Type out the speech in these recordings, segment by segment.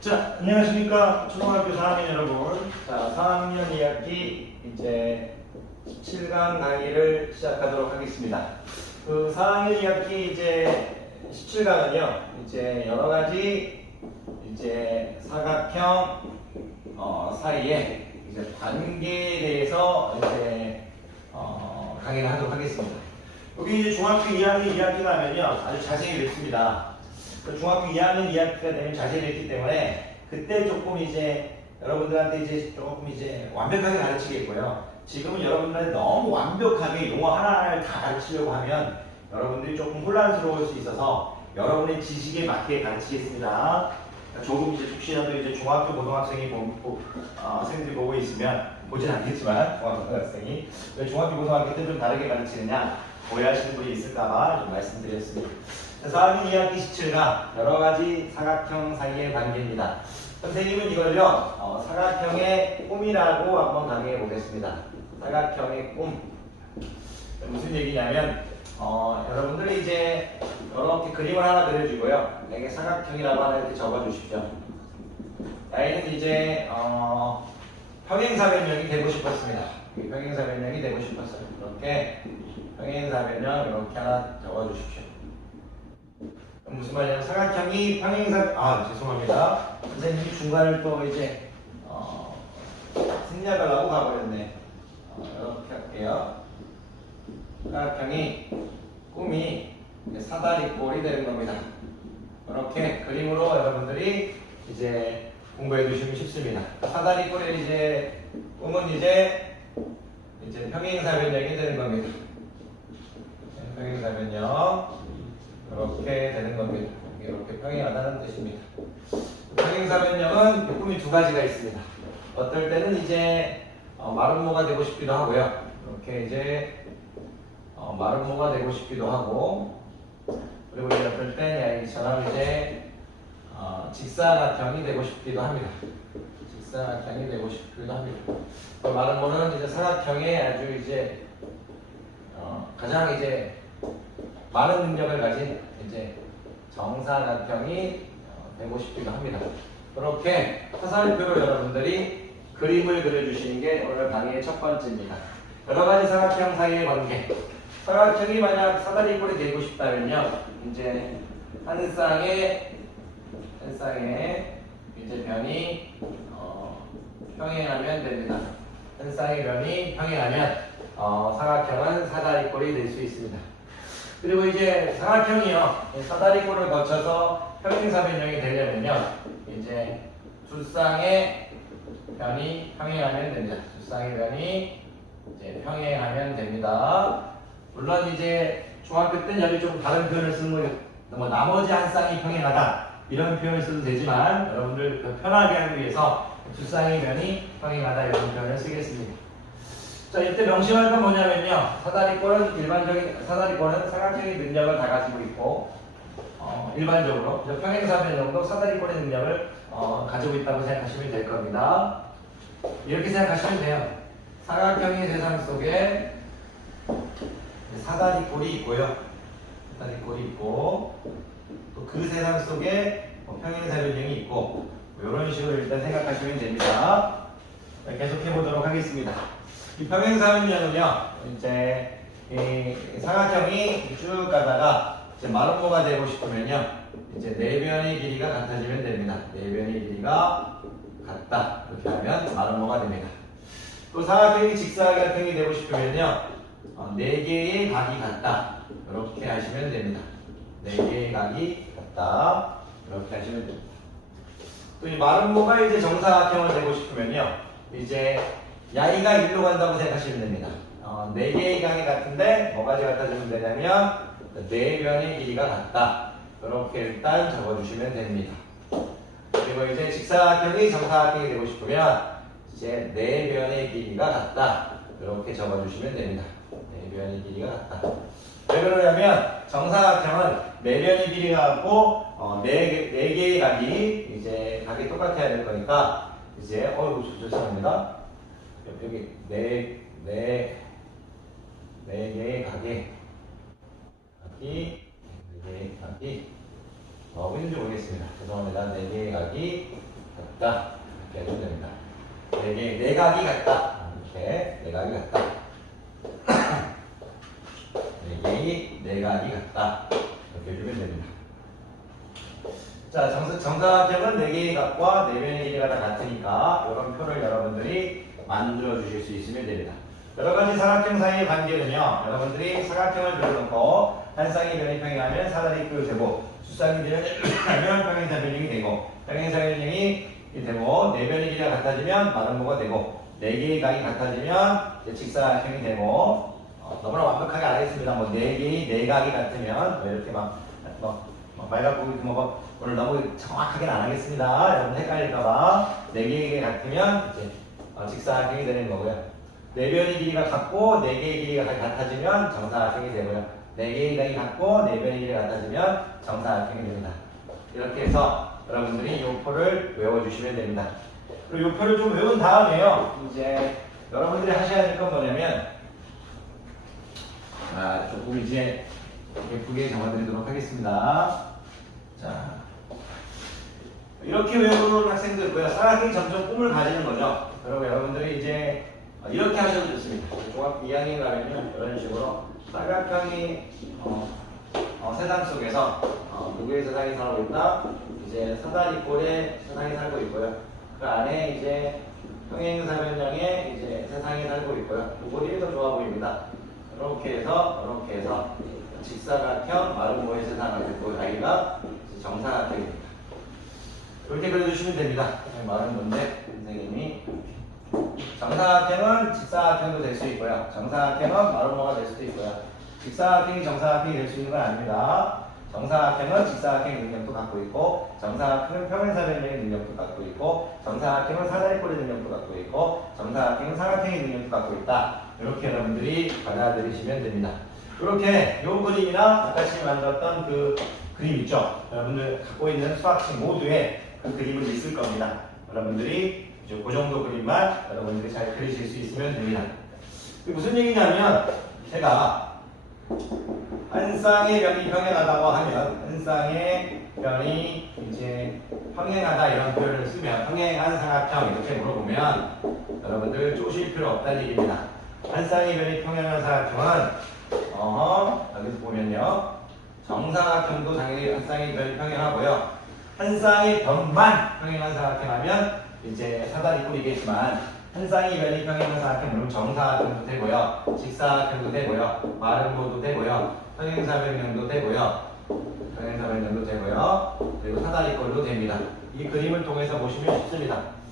자, 안녕하십니까. 초등학교 4학년 여러분. 자, 4학년 2학기 이제 17강 강의를 시작하도록 하겠습니다. 그 4학년 2학기 이제 17강은요, 이제 여러 가지 이제 사각형 사이에 이제 관계에 대해서 이제 강의를 하도록 하겠습니다. 여기 이제 중학교 2학년 2학기가 하면요, 아주 자세히 뵙습니다. 중학교 2학년 2학기가 되면 자세히 뵙기 때문에 그때 조금 이제 여러분들한테 이제 조금 이제 완벽하게 가르치겠고요. 지금은 여러분들한테 너무 완벽하게 용어 하나하나를 다 가르치려고 하면 여러분들이 조금 혼란스러울 수 있어서 여러분의 지식에 맞게 가르치겠습니다. 조금 이제 혹시라도 이제 중학교 고등학생이 학생들이 보고 있으면 보진 않겠지만 중학교 고등학생이 왜 중학교 고등학교 때 좀 다르게 가르치느냐 오해하시는 분이 있을까봐 좀 말씀드렸습니다. 4학년 2학기 17강 여러가지 사각형 사이의 관계입니다. 선생님은 이걸요 사각형의 꿈이라고 한번 강의해 보겠습니다. 사각형의 꿈 무슨 얘기냐면 여러분들이 이제 이렇게 그림을 하나 그려주고요. 여기 사각형이라고 하나 이렇게 적어주십시오. 나이는 이제 평행사변형이 되고 싶었습니다. 평행사변형이 되고 싶었어요. 이렇게 평행사변형 이렇게 하나 적어주십시오. 무슨 말이냐면 사각형이 죄송합니다. 선생님이 중간을 또 이제 생략을 하고 가버렸네. 이렇게 할게요. 사각형이 꿈이 사다리꼴이 되는 겁니다. 이렇게 그림으로 여러분들이 이제 공부해 주시면 쉽습니다. 사다리꼴의 이제 꿈은 이제 평행사변형이 되는 겁니다. 평행사변형 이렇게 되는 겁니다. 이렇게 평행하다는 뜻입니다. 평행사변형은 꿈이 두 가지가 있습니다. 어떨 때는 이제 마름모가 되고 싶기도 하고요. 이렇게 이제 마름모가 되고 싶기도 하고, 그리고 이제 어떨 땐 이처럼 이제 직사각형이 되고 싶기도 합니다. 직사각형이 되고 싶기도 합니다. 마름모는 이제 사각형에 아주 이제 가장 이제 많은 능력을 가진 이제 정사각형이 되고 싶기도 합니다. 그렇게 화살표로 여러분들이 그림을 그려주시는 게 오늘 강의의 첫 번째입니다. 여러 가지 사각형 사이의 관계. 사각형이 만약 사다리꼴이 되고 싶다면요, 이제 한 쌍의 이제 변이 평행하면 됩니다. 한 쌍의 변이 평행하면 사각형은 사다리꼴이 될 수 있습니다. 그리고 이제 사각형이요, 사다리꼴을 거쳐서 평행사변형이 되려면요, 이제 두 쌍의 변이 평행하면 됩니다. 두 쌍의 변이 이제 평행하면 됩니다. 물론 이제 중학교 때는 여기 좀 다른 표현을 쓰는 거, 나머지 한 쌍이 평행하다 이런 표현을 써도 되지만 여러분들 편하게 하기 위해서 두 쌍의 변이 평행하다 이런 표현을 쓰겠습니다. 자, 이때 명심할 건 뭐냐면요, 사다리꼴은 사각형의 능력을 다 가지고 있고, 일반적으로 평행사변형도 사다리꼴의 능력을 가지고 있다고 생각하시면 될 겁니다. 이렇게 생각하시면 돼요. 사각형의 세상 속에 사다리꼴이 있고요. 사다리꼴이 있고, 또 그 세상 속에 평행사변형이 있고, 이런 식으로 일단 생각하시면 됩니다. 계속 해보도록 하겠습니다. 이 평행사변형은요, 이제 이 사각형이 쭉 가다가 이제 마름모가 되고 싶으면요, 이제 내변의 길이가 같아지면 됩니다. 내변의 길이가 같다. 이렇게 하면 마름모가 됩니다. 또 사각형이 직사각형이 되고 싶으면요, 네 개의 각이 같다. 이렇게 하시면 됩니다. 네 개의 각이 같다. 이렇게 하시면 됩니다. 또 이 마름모가 이제 정사각형을 되고 싶으면요, 이제 야이가 일로 간다고 생각하시면 됩니다. 네 개의 각이 같은데 뭐가 같아지면 되냐면 네 변의 길이가 같다. 이렇게 일단 적어주시면 됩니다. 그리고 이제 직사각형이 정사각형이 되고 싶으면 이제 네 변의 길이가 같다. 이렇게 적어주시면 됩니다. 네 변의 길이가 같다. 왜 그러냐면 정사각형은 네 변의 길이가 같고 네 개의 각이 이제 각이 똑같아야 될 거니까 이제 죄송합니다. 여기 네 개의 각이 각이 뭐하고 있는지 모르겠습니다. 죄송합니다. 네 개의 각이 같다. 이렇게 해주면 됩니다. 네 각이 같다. 이렇게 네 각이 같다. 네 각이 같다. 이렇게 해주면 됩니다. 자, 정사각형은 네 개의 각과 네 변의 길이가 다 같으니까 이런 표를 여러분들이 만들어 주실 수 있으면 됩니다. 여러 가지 사각형 사이의 관계는요, 여러분들이 사각형을 그려놓고 한 쌍이 변이 평행하면 사다리 꼴 되고, 두 쌍이 되면 평행사 변형이 되고, 평행사 변형이 되고, 네 변의 길이가 같아지면 마름모가 되고, 네 개의 각이 같아지면 직사각형이 되고, 너무나 완벽하게 안 하겠습니다. 뭐 네 개의 네 각이 같으면 이렇게 말 갖고 오늘 너무 정확하게는 안 하겠습니다. 여러분 헷갈릴까봐 네 개의 같으면 이제 직사각형이 되는 거고요. 네 변의 길이가 같고 네 개의 길이가 같아지면 정사각형이 되고요. 네 개의 각이 같고 네 변의 길이가 같아지면 정사각형이 됩니다. 이렇게 해서 여러분들이 이 표를 외워주시면 됩니다. 그리고 이 표를 좀 외운 다음에요. 이제 여러분들이 하셔야 될 건 뭐냐면 조금 이제 예쁘게 적어드리도록 하겠습니다. 자, 이렇게 외우는 학생들 있고요. 사각형이 점점 꿈을 가지는 거죠. 그리고 여러분들이 이제 이렇게 하셔도 좋습니다. 중학교 2학년 가면요, 이런 식으로 사각형이 세상 속에서 누구의 세상이 살고 있다? 이제 사다리꼴에 세상이 살고 있고요. 그 안에 이제 평행사변형의 이제 세상이 살고 있고요. 요꼴이 더 좋아 보입니다. 이렇게 해서 직사각형 마름모의 세상을 듣고 여기가 정사각형입니다. 이렇게 그려주시면 됩니다. 마름모인데 선생님이 정사각형은 직사각형도 될 수 있고요. 정사각형은 마름모가 될 수도 있고요. 직사각형이 정사각형이 될 수 있는 건 아닙니다. 정사각형은 직사각형의 능력도 갖고 있고, 정사각형은 평행사변형의 능력도 갖고 있고, 정사각형은 사다리꼴의 능력도 갖고 있고, 정사각형은 사각형의 능력도 갖고 있다. 이렇게 여러분들이 받아들이시면 됩니다. 이렇게 이 그림이나 아까 지금 만들었던 그 그림 있죠? 여러분들 갖고 있는 수학책 모두에 그 그림을 있을 겁니다. 여러분들이 이제 그 정도 그림만 여러분들이 잘 그리실 수 있으면 됩니다. 무슨 얘기냐면 제가 한 쌍의 변이 평행하다고 하면 한 쌍의 변이 이제 평행하다 이런 표현을 쓰면 평행한 사각형 이렇게 물어보면 여러분들 쪼실 필요 없다는 얘기입니다. 한 쌍의 변이 평행한 사각형은 여기서 보면요, 정사각형도 당연히 한 쌍의 변이 평행하고요. 한 쌍의 변만 평행한 사각형 하면 이제 사다리꼴이겠지만 한 쌍의 변이 평행한 사각형은 정사각형도 되고요, 직사각형도 되고요, 마름모도 되고요, 평행사변형도 되고요, 그리고 사다리꼴도 됩니다. 이 그림을 통해서 보시면 쉽습니다.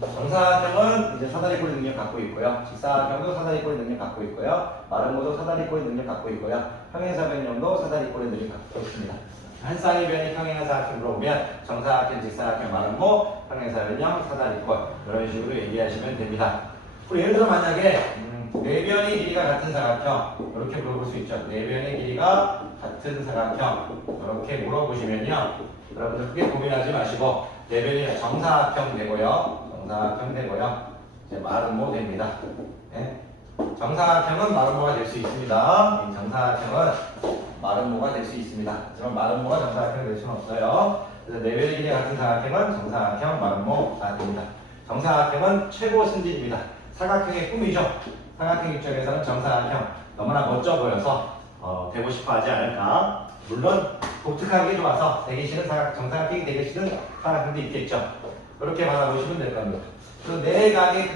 정사각형은 이제 사다리꼴의 능력 갖고 있고요, 직사각형도 사다리꼴의 능력 갖고 있고요, 마름모도 사다리꼴의 능력 갖고 있고요, 평행사변형도 사다리꼴의 능력 갖고 있습니다. 한 쌍의 변이 평행한 사각형 물어보면 정사각형, 직사각형, 마름모, 평행사변형, 사다리꼴 이런 식으로 얘기하시면 됩니다. 그리고 예를 들어 만약에 네 변의 길이가 같은 사각형 이렇게 물어볼 수 있죠. 네 변의 길이가 같은 사각형 이렇게 물어보시면요, 여러분들 크게 고민하지 마시고 네 변이 정사각형 되고요, 이제 마름모 됩니다. 네? 정사각형은 마름모가 될 수 있습니다. 이 정사각형은 마름모가 될 수 있습니다. 하지만 마름모가 정사각형이 될 수는 없어요. 그래서 네 변의 길이 같은 사각형은 정사각형, 마름모가 됩니다. 정사각형은 최고 승진입니다. 사각형의 꿈이죠. 사각형 입장에서는 정사각형 너무나 멋져 보여서 되고 싶어 하지 않을까. 물론 독특하게 좋아서 되기 싫은 정사각형이 되기 싫은 사각형도 있겠죠. 그렇게 받아보시면 될 겁니다. 그리고 네 각의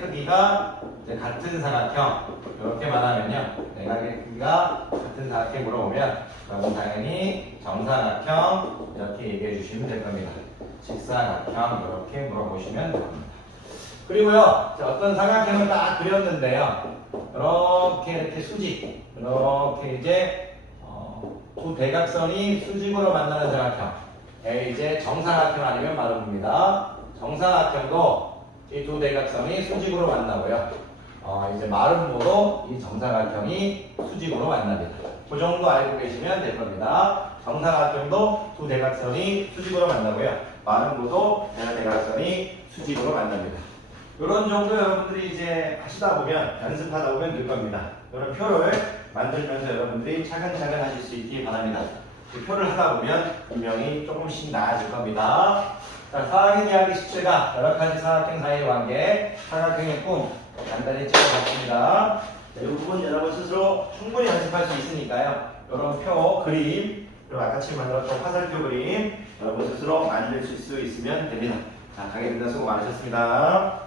크기가 이제 같은 사각형 이렇게 말하면요, 네 각의 크기가 같은 사각형 물어보면 그럼 당연히 정사각형 이렇게 얘기해 주시면 될 겁니다. 직사각형 이렇게 물어보시면 될 겁니다. 그리고요, 어떤 사각형을 딱 그렸는데요, 이렇게 수직, 이렇게 이제 두 대각선이 수직으로 만나는 사각형, 이제 정사각형 아니면 마름모입니다. 정사각형도 이 두 대각선이 수직으로 만나고요, 이제 마름모도 이 정사각형이 수직으로 만납니다. 그 정도 알고 계시면 될 겁니다. 정사각형도 두 대각선이 수직으로 만나고요, 마름모도 대각선이 수직으로 만납니다. 이런 정도 여러분들이 이제 하시다 보면, 연습하다 보면 될 겁니다. 이런 표를 만들면서 여러분들이 차근차근 하실 수 있기 바랍니다. 그 표를 하다 보면 분명히 조금씩 나아질 겁니다. 자, 4학년 이야기 숙제가 여러 가지 사각형 사이의 관계, 사각형의 꿈 간단히 찍어봤습니다. 자, 이 부분 여러분 스스로 충분히 연습할 수 있으니까요. 이런 표, 그림, 그리고 아까 처음 만들었던 화살표 그림 여러분 스스로 만들 수 있으면 됩니다. 자, 가게 된다 수고 많으셨습니다.